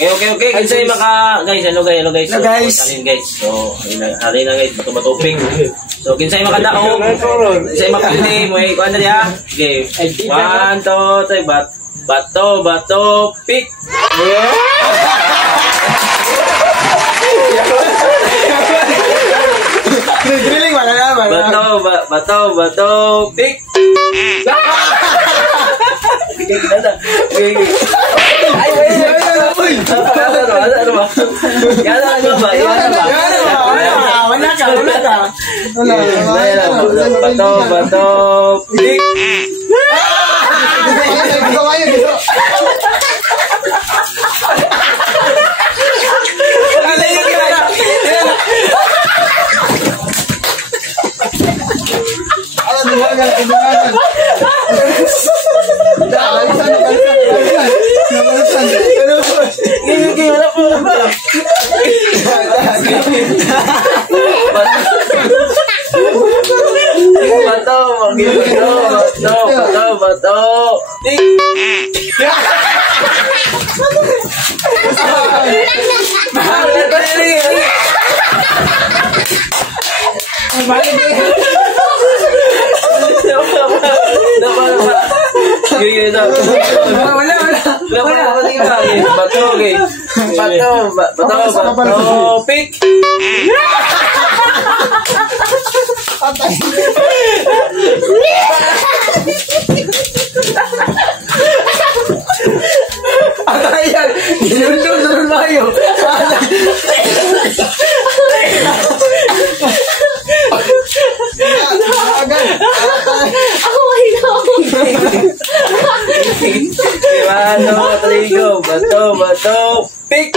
Okay. Kasi guys, hello guys. Hello guys. So, hari na guys, bato-batoping. So, kinsay makadaog. Kinsay mapili mo kuan na dia. Okay. 1 2 3 bato, pick. Drilling wala na. Bato, pick. Bato, pick. Bato. Bato, pick. Ayan, ginundong tayo. Bato, pick.